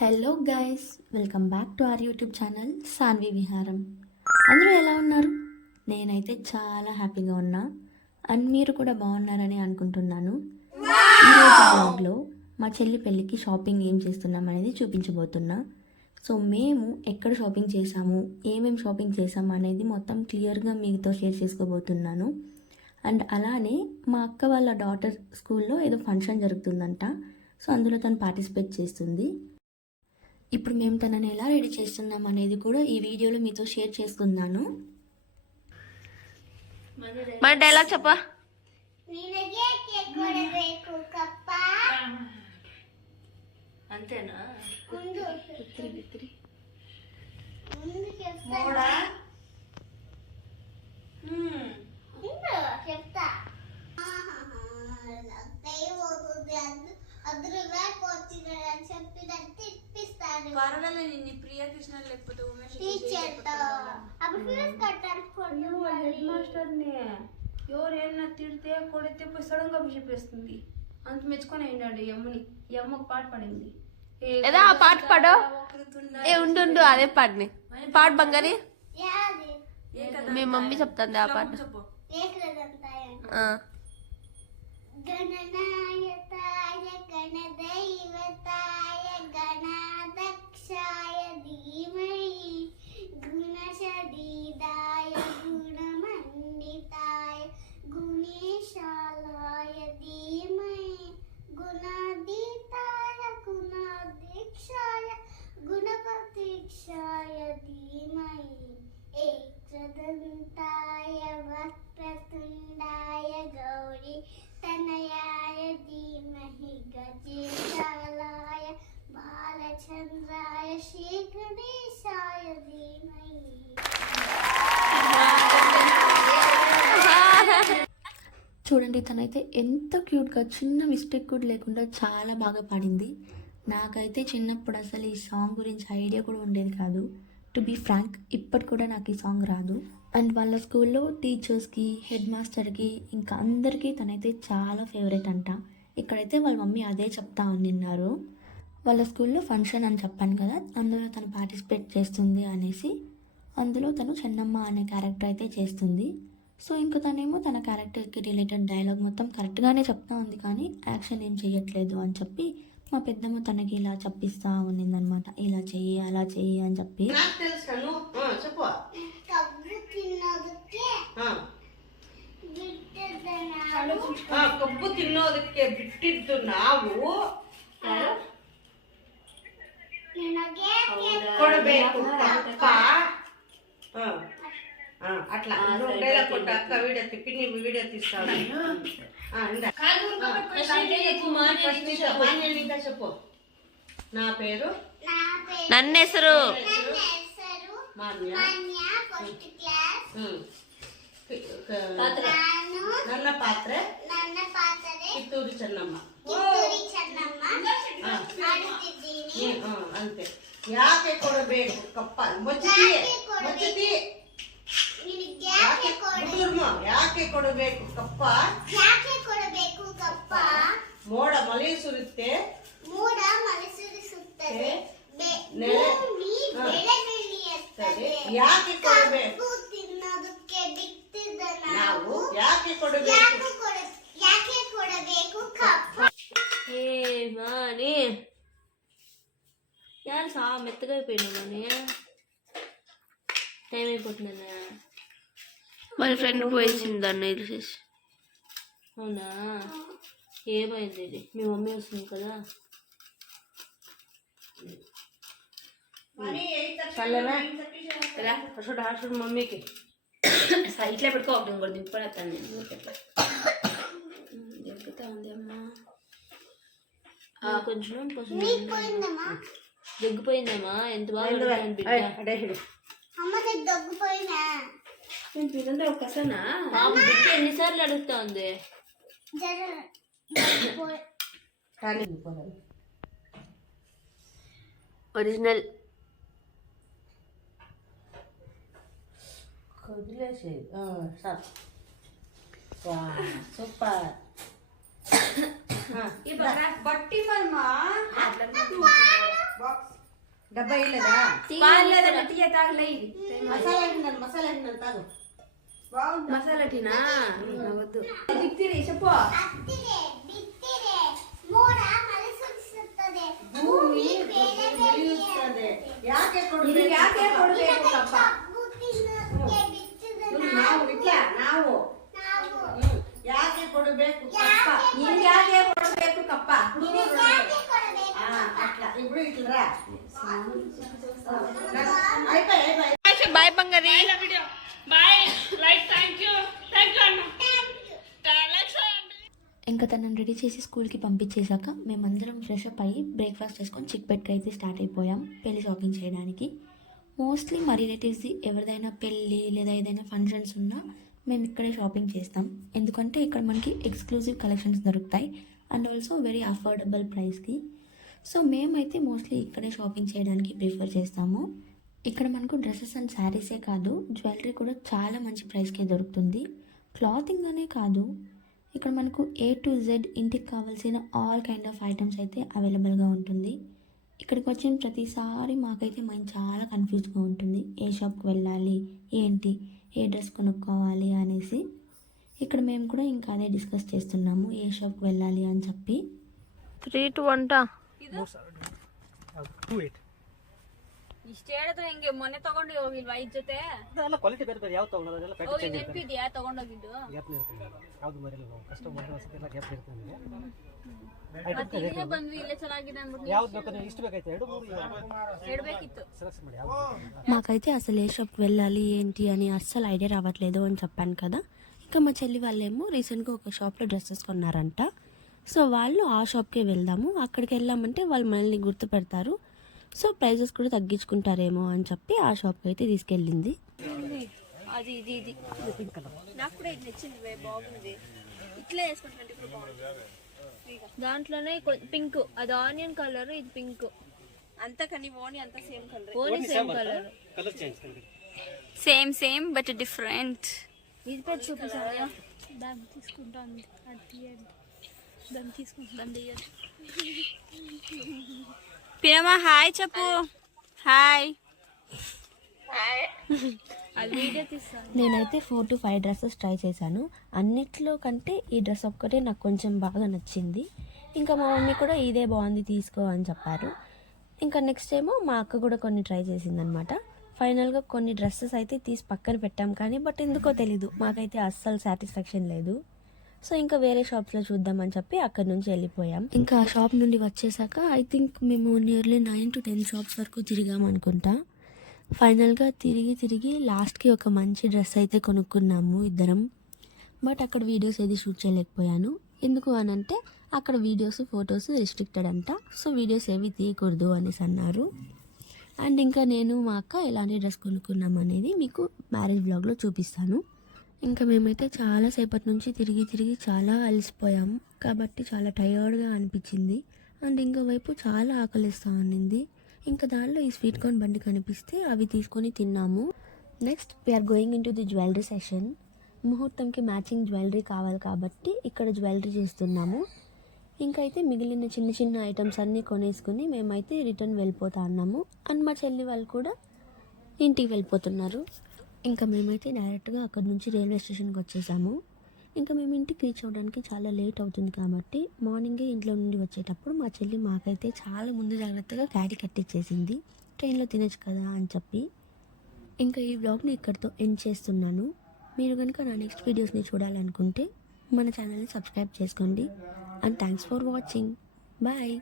Hello guys, welcome back to our YouTube channel Sanvi Viharam. అందరూ ఎలా ఉన్నారు? నేనైతే చాలా హ్యాపీగా ఉన్నా అండ్ మీరు కూడా బాగున్నారని అనుకుంటున్నాను. ఈరోజు బ్లాగ్లో మా చెల్లి పెళ్ళికి షాపింగ్ ఏం చేస్తున్నాం అనేది చూపించబోతున్నా. సో మేము ఎక్కడ షాపింగ్ చేసాము, ఏమేమి షాపింగ్ చేసాము అనేది మొత్తం క్లియర్గా మీతో షేర్ చేసుకోబోతున్నాను. అండ్ అలానే మా అక్క వాళ్ళ డాటర్ స్కూల్లో ఏదో ఫంక్షన్ జరుగుతుందంట. సో అందులో తను పార్టిసిపేట్ చేస్తుంది. ఇప్పుడు మేము తనని ఎలా రెడీ చేస్తున్నాం అనేది కూడా ఈ వీడియోలో మీతో షేర్ చేసుకున్నాను. మన డైలాగ్ చెప్పా. అంతేనా? చెప్తా పర్వాలేదు, నిన్ను ప్రియా కృష్ణ లేకపోతే ఉమేష్ హెడ్ మాస్టర్ని ఎవరు ఏమన్నా తిడితే కొడితే పోయి సడన్ గా చెప్పేస్తుంది. అంత మెచ్చుకొని అయినాడు యమ్మని. యమ్మకు పాట పడింది. ఏదా ఆ పాట పాడు. ఏ ఉండు అదే పాటని పాట బంగారి. మీ మమ్మీ చెప్తాంది ఆ పాట. గణనాయకాయ గణదైవతాయ గణాధ్యక్షాయ ధీమహి గుణశరీరాయ గుణమండితాయ గుణేశాలాయ ధీమహి గుణాతీతాయ గుణాధ్యక్షాయ గుణప్రతీక్షాయ ధీమహి ఏకదంతాయ వక్రతుండాయ గౌరీ తనయాయ ధీమహి గజేశాలాయ బాలచంద్రాయ శ్రీ గణేశాయ ధీమహి. చూడండి, తనైతే ఎంత క్యూట్గా చిన్న మిస్టేక్ కూడా లేకుండా చాలా బాగా పాడింది. నాకైతే చిన్నప్పుడు అసలు ఈ సాంగ్ గురించి ఐడియా కూడా ఉండేది కాదు. టు బీ ఫ్రాంక్, ఇప్పటి కూడా నాకు ఈ సాంగ్ రాదు. అండ్ వాళ్ళ స్కూల్లో టీచర్స్కి, హెడ్ మాస్టర్కి, ఇంకా అందరికీ తనైతే చాలా ఫేవరెట్ అంట. ఇక్కడైతే వాళ్ళ మమ్మీ అదే చెప్తా ఉన్నారు. వాళ్ళ స్కూల్లో ఫంక్షన్ అని చెప్పాను కదా, అందులో తను పార్టిసిపేట్ చేస్తుంది అనేసి. అందులో తను చెన్నమ్మ అనే క్యారెక్టర్ అయితే చేస్తుంది. సో ఇంకా తనేమో తన క్యారెక్టర్కి రిలేటెడ్ డైలాగ్ మొత్తం కరెక్ట్గానే చెప్తా ఉంది, కానీ యాక్షన్ ఏం చేయట్లేదు అని చెప్పి మా పెద్దమ్మ తనకి ఇలా చెప్పిస్తా ఉన్నిందనమాట. ఇలా చెయ్యి, అలా చెయ్యి అని చెప్పి. ಕಬ್ಬು ತಿನ್ನೋದಕ್ಕೆ ಬಿಟ್ಟಿದ್ದು ನಾವು ಕೊಡಬೇಕು ಅಕ್ಕ. అట్లా డైలాగ్ కొట్ట అక్క. వీడియో తిప్పి నీ వీడియో తీస్తాను. చెప్పు. నా పేరు, ನನ್ನ ಹೆಸರು మాన్య. ನನ್ನ ಪಾತ್ರೆ ಕಿತ್ತೂರು ಚೆನ್ನಮ್ಮ. ಅಂತೆ. ಯಾಕೆ ಕೊಡಬೇಕು ಕಪ್ಪ? ಮುಚ್ಚತಿ. ಯಾಕೆ ಕೊಡಬೇಕು ಕಪ್ಪ? ಮೋಡ ಮಳೆ ಸುರುತ್ತೆ, ಯಾಕೆ ಕೊಡಬೇಕು ನಾವು? ಯಾಕೆ ಕೊಡಬೇಕು ಕಪ್ಪ? ఏ మాని యారు సా మెత్తగా అయిపోయినా మాని. టైం అయిపోతుందన్నా. వాళ్ళ ఫ్రెండ్ పోయించింది దాన్ని తెలిసేసి. అవునా? ఏమైంది? ఇది మీ మమ్మీ వస్తుంది కదా. చూడు మమ్మీకి సైట్లో పెట్టుకో. ఒకటి దింపడతాను నేను. దింపుతా ఉంది అమ్మా. కొంచెం దగ్గిపోయిందమ్మా. ఎంత బాగా ఒక్కసానా బిడ్డ ఎన్నిసార్లు అడుగుతా ఉంది. ఒరిజినల్ వదిలేసి సూపర్. बट्टी पर माँ డబ్బా ఇల్లేదా పాలు లేదంటే టీ తాగలే మసాలా వేసినాను, మసాలా వేసినాను తాగు. బాగుంది. మసాలా టీనా వద్దు దిక్తిరి చెప్పు అత్తిరే బిత్తిరే మోడ మలసుತ್ತದೆ ಭೂಮಿ ಬೆಳೆಯುತ್ತದೆ. ಯಾಕೆ ఇది ಕೊಡ್ಬೇಕು? ಯಾಕೆ ಕೊಡ್ಬೇಕು ಕಪ್ಪ ಬುತ್ತಿನಕ್ಕೆ ಬಿತ್ತಿದ ನಾವು ಇಟ್ಲ ನಾವು ನಾವು ಯಾಕೆ ಕೊಡಬೇಕು ಕಪ್ಪ ನಿನ್ಗೆ ಯಾಕೆ ಕೊಡ್ಬೇಕು ಕಪ್ಪ ಯಾಕೆ ಕೊಡಬೇಕು ಹಾ ಅಟ್ಲ ಇಬ್ರು ಇಟ್ಲರಾ అయిపోయి అయిపోయి బాయ్ బంగారి బాయ్ లైక్ థ్యాంక్ యూ అన్న ఇంకా తనని రెడీ చేసి స్కూల్కి పంపించేశాక మేమందరం ఫ్రెష్ అప్ అయ్యి బ్రేక్ఫాస్ట్ చేసుకొని చిక్పేట్కి అయితే స్టార్ట్ అయిపోయాం పెళ్లి షాపింగ్ చేయడానికి. మోస్ట్లీ మా రిలేటివ్స్ది ఎవరిదైనా పెళ్ళి లేదా ఏదైనా ఫంక్షన్స్ ఉన్నా మేము ఇక్కడే షాపింగ్ చేస్తాం. ఎందుకంటే ఇక్కడ మనకి ఎక్స్క్లూజివ్ కలెక్షన్స్ దొరుకుతాయి అండ్ ఆల్సో వెరీ అఫోర్డబుల్ ప్రైస్కి. సో మేమైతే మోస్ట్లీ ఇక్కడే షాపింగ్ చేయడానికి ప్రిఫర్ చేస్తాము. ఇక్కడ మనకు డ్రెస్సెస్ అండ్ శారీసే కాదు, జ్యువెలరీ కూడా చాలా మంచి ప్రైస్కే దొరుకుతుంది. క్లాతింగ్ అనే కాదు, ఇక్కడ మనకు A to Z ఇంటికి కావాల్సిన ఆల్ కైండ్ ఆఫ్ ఐటమ్స్ అయితే అవైలబుల్గా ఉంటుంది. ఇక్కడికి వచ్చిన ప్రతిసారి మాకైతే మైండ్ చాలా కన్ఫ్యూజ్గా ఉంటుంది, ఏ షాప్కి వెళ్ళాలి, ఏంటి, ఏ డ్రెస్ కొనుక్కోవాలి అనేసి. ఇక్కడ మేము కూడా ఇంకా అదే డిస్కస్ చేస్తున్నాము, ఏ షాప్కి వెళ్ళాలి అని చెప్పి. 3 to 1 ಇಷ್ಟ ಹೇಳಿದ್ರೆ ಹಿಂಗೆ ಮೊನ್ನೆ ತಗೊಂಡು ಹೋಗಿಲ್ವಾ ಇದ್ ಜೊತೆ ಅದೆಲ್ಲ ಕ್ವಾಲಿಟಿ ಬೇರೆ ಬೇರೆ ಯಾವ ತಗೊಂಡು ಅದೆಲ್ಲ ಪ್ಯಾಟರ್ನ್ ಚೇಂಜ್ ಇರುತ್ತೆ ನೆನಪಿದ್ಯಾ ತಗೊಂಡೋಗಿದ್ದು ಗ್ಯಾಪ್ ಇರುತ್ತೆ ಯಾವುದು ಮರಿಲ್ಲ ಕಸ್ಟಮರ್ ಎಲ್ಲ ಗ್ಯಾಪ್ ಇರುತ್ತೆ ನಮಗೆ ಮತ್ತೆ ಇಲ್ಲೇ ಬಂದ್ವಿ ಇಲ್ಲೇ ಚೆನ್ನಾಗಿದೆ ಅಂದ್ಬಿಟ್ಟು ಯಾವ್ದು ಬೇಕಾದ್ರೆ ಇಷ್ಟು ಬೇಕಾಯ್ತು 2 3 ಹೇಳ್ಬೇಕಿತ್ತು ಸೆಲೆಕ್ಷನ್ ಮಾಡಿ ಯಾವ್ದು మాకైతే అసలు ఏ షాప్కి వెళ్ళాలి ఏంటి అని అస్సలు ఐడియా రావట్లేదు అని చెప్పాను కదా. ఇంకా మా చెల్లి వాళ్ళేమో రీసెంట్గా ఒక షాప్లో డ్రెస్సెస్ కొన్నారంట. సో వాళ్ళు ఆ షాప్కే వెళ్దాము, అక్కడికి వెళ్ళామంటే వాళ్ళు మనల్ని గుర్తుపెడతారు, సో ప్రైజెస్ కూడా తగ్గించుకుంటారేమో అని చెప్పి ఆ షాప్కి అయితే తీసుకెళ్ళింది. అది ఇది ఇది నాకు కూడా ఇది నచ్చింది బాగుంది ఇట్లా వేసుకుంటాను ఇప్పుడు బాగుంది దాంట్లోనే పింక్, అది ఆనియన్ కలర్, ఇది పింక్, అంతా కానీ ఓని అంతా same colour only same colour. Colour change కండి సేమ్ బట్ డిఫరెంట్ ఇది పెట్టి చూపిస్తాను, దాన్ని తీసుకుంటాను, అది తీయండి, దాన్ని తీసుకుంటాను తీయండి. పిరమా హాయ్ చెప్పు హాయ్ అది వీడియో తీస్తాను. నేనైతే 4 to 5 డ్రెస్సెస్ ట్రై చేశాను. అన్నిట్లో కంటే ఈ డ్రెస్ ఒక్కటే నాకు కొంచెం బాగా నచ్చింది. ఇంకా మా మమ్మీ కూడా ఇదే బాగుంది తీసుకో అని చెప్పారు. ఇంకా నెక్స్ట్ ఏమో మా అక్క కూడా కొన్ని ట్రై చేసిందనమాట. ఫైనల్గా కొన్ని డ్రెస్సెస్ అయితే తీసి పక్కన పెట్టాం, కానీ బట్ ఎందుకో తెలీదు మాకైతే అస్సలు సాటిస్ఫాక్షన్ లేదు. సో ఇంకా వేరే షాప్స్లో చూద్దామని చెప్పి అక్కడి నుంచి వెళ్ళిపోయాం. ఇంకా ఆ షాప్ నుండి వచ్చేసాక ఐ థింక్ మేము నియర్లీ 9 to 10 షాప్స్ వరకు తిరిగాం అనుకుంటా. ఫైనల్గా తిరిగి లాస్ట్కి ఒక మంచి డ్రెస్ అయితే కొనుక్కున్నాము ఇద్దరం. బట్ అక్కడ వీడియోస్ ఏది షూట్ చేయలేకపోయాను. ఎందుకు అని అంటే అక్కడ వీడియోస్ ఫొటోస్ రిస్ట్రిక్టెడ్ అంట, సో వీడియోస్ ఏవి తీయకూడదు అనేసి అన్నారు. అండ్ ఇంకా నేను మా అక్క ఎలాంటి డ్రెస్ కొనుక్కున్నాం అనేది మీకు మ్యారేజ్ బ్లాగ్లో చూపిస్తాను. ఇంకా మేమైతే చాలాసేపటి నుంచి తిరిగి చాలా అలసిపోయాం కాబట్టి చాలా టయర్డ్గా అనిపించింది. అండ్ ఇంకోవైపు చాలా ఆకలిస్తూ ఉండింది. ఇంకా దానిలో ఈ స్వీట్ కార్న్ బండి కనిపిస్తే అవి తీసుకొని తిన్నాము. Next we are going into the jewellery session. ముహూర్తంకి మ్యాచింగ్ జ్యువెలరీ కావాలి కాబట్టి ఇక్కడ జ్యువెలరీ చేస్తున్నాము. ఇంకైతే మిగిలిన చిన్న ఐటమ్స్ అన్నీ కొనేసుకుని మేమైతే రిటర్న్ వెళ్ళిపోతా ఉన్నాము. అండ్ మా చెల్లి వాళ్ళు కూడా ఇంటికి వెళ్ళిపోతున్నారు. ఇంకా మేమైతే డైరెక్ట్గా అక్కడ నుంచి రైల్వే స్టేషన్కి వచ్చేసాము. ఇంకా మేము ఇంటికి రీచ్ అవ్వడానికి చాలా లేట్ అవుతుంది కాబట్టి మార్నింగే ఇంట్లో నుండి వచ్చేటప్పుడు మా చెల్లి మాకైతే చాలా ముందు జాగ్రత్తగా క్యారీ కట్టించేసింది, ట్రైన్లో తినచ్చు కదా అని చెప్పి. ఇంకా ఈ వ్లాగ్ని ఇక్కడితో ఎండ్ చేస్తున్నాను. మీరు కనుక నా నెక్స్ట్ వీడియోస్ని చూడాలనుకుంటే మన ఛానల్ని సబ్స్క్రైబ్ చేసుకోండి. And thanks for watching. Bye.